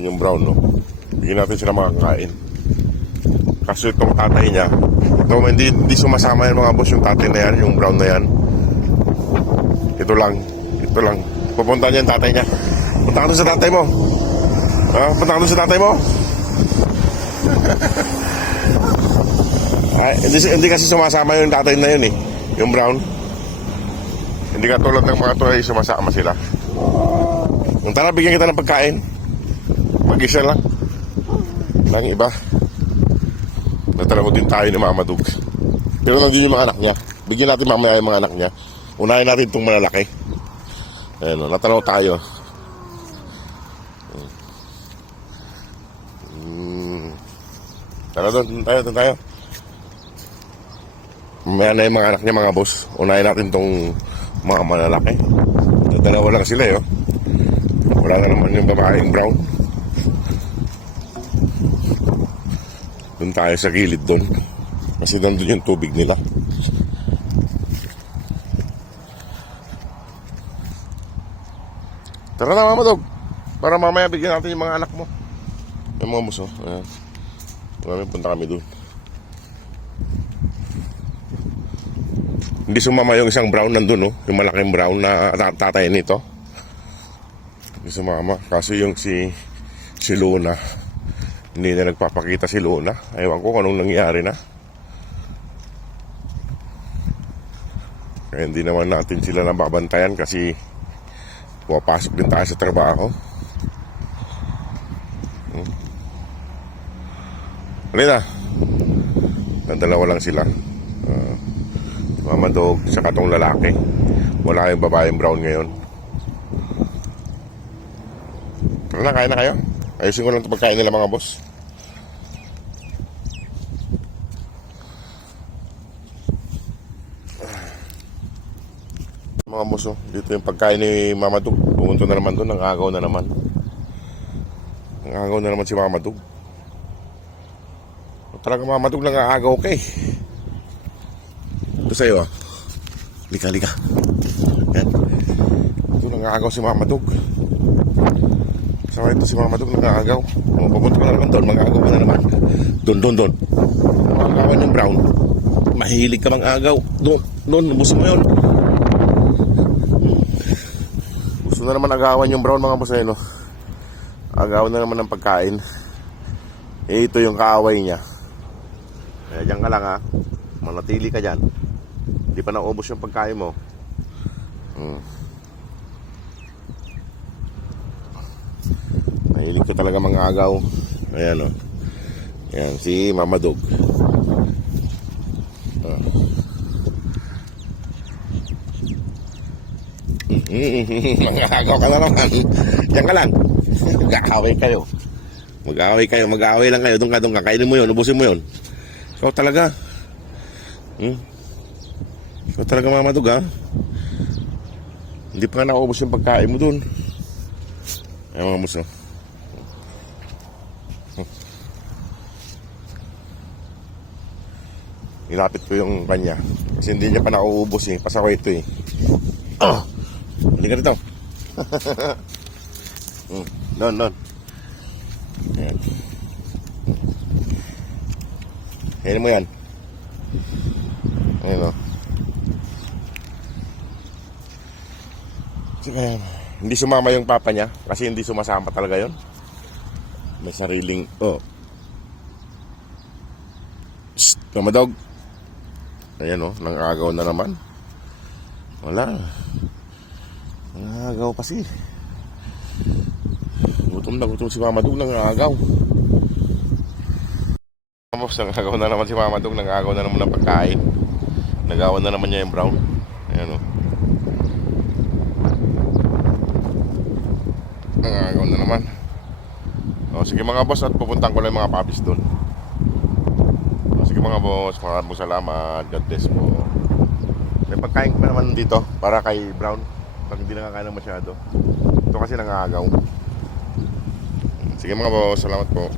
Yan yung brown, no? Bigyan natin sila makakain. Kaso itong tatay niya, ito hindi sumasama yan mga boss, yung tatay na yan, yung brown na yan. Ito lang. Pupunta niya yung tatay niya. Punta ka doon sa tatay mo. Punta ka doon sa tatay mo. Ay, hindi kasi sumasama yung tatay na yun eh. Yung brown. Hindi ka tulad ng mga tulay, sumasama sila. Kung tara, bigyan kita ng pagkain. Mag-isa lang. Lang iba. Natalago din tayo ni Mama Dug. Pero nandun yung mga anak niya. Bigyan natin mamaya yung mga anak niya. Unahin natin itong malalaki. Ayan o, natalaw tayo. Tara doon tayo. Mamaya na yung mga anak niya mga boss. Unahin natin itong mga malalaki. Dalawa lang sila eh. Wala na naman yung babaeng brown. Doon tayo sa gilid doon. Kasi doon yung tubig nila. Tara na Mama Dog. Para mamaya bigyan natin yung mga anak mo. Yung mga muso. Ayan. Mamaya punta kami doon. Hindi sumama yung isang brown nandun, no? Yung malaking brown na tatay nito. Hindi sumama. Kasi yung si Luna, hindi na nagpapakita si Luna. Ewan ko kung anong nangyari na. Kaya hindi naman natin sila nababantayan kasi pumapasok din tayo sa trabaho. Halina. Dalawa lang sila. Mama Dog, saka tong lalaki. Wala yung babaeng brown ngayon. Tara na, kain na kayo. Ayusin ko lang ito pagkain nila mga boss. Mga boss, oh, dito yung pagkain ni Mama Dug. Pumunta na naman doon, nangagaw na naman. Nangagaw na naman si Mama Dug. Talaga Mama Dug, nangagaw ka eh. Ito sa'yo ah. Lika. Yan. Ito nangagaw si Mama Dug. Sama ito si Mama Dug nangagaw. Pupunta ka na naman doon, mangagaw ka na naman. Doon. Mangagawan yung brown. Mahilig ka mangagaw. Doon, buso mo yun. Gusto na naman agawan yung brown mga boss no? Agawan na naman ng pagkain. Ito yung kaaway niya. Kaya dyan ka lang ha. Manatili ka dyan. Hindi pa naubos yung pagkain mo. Mahilig ko talaga mga agaw. Ayan o. Ayan si Mama Dog. Mga agaw ka na naman. Diyan ka lang. Mag-aaway kayo. Mag-aaway lang kayo. Doon ka. Kainin mo yun. Ubusin mo yun. Ikaw talaga. Ikaw talaga Mama Dog ha. Hindi pa nga naubos yung pagkain mo dun. Ayan mga muso. Ilapit ko yung kanya. Kasi hindi niya pa nauubos eh. Pasako ito eh. Hindi ka rito. Doon. Ayan. Ayan mo yan. Ayan o. Kaya, hindi sumama yung papa niya kasi hindi sumasama talaga yon. May sariling Shhh, Mama Dog. Ayan o, nangagaw na naman. Wala. Nangagaw kasi. Gutom si Mama Dog, nangagaw. Nangagaw na naman si Mama Dog, nangagaw na naman ng pagkain. Nagawan na naman niya yung brown. Ayan o. Nangagaw na naman. Sige mga boss, at pupuntan ko lang yung mga puppies doon. Sige mga boss, maraming salamat. God bless po. May pagkain pa naman dito para kay Brown pag hindi nakakain masyado. Ito kasi nangagaw. Sige mga boss, salamat po.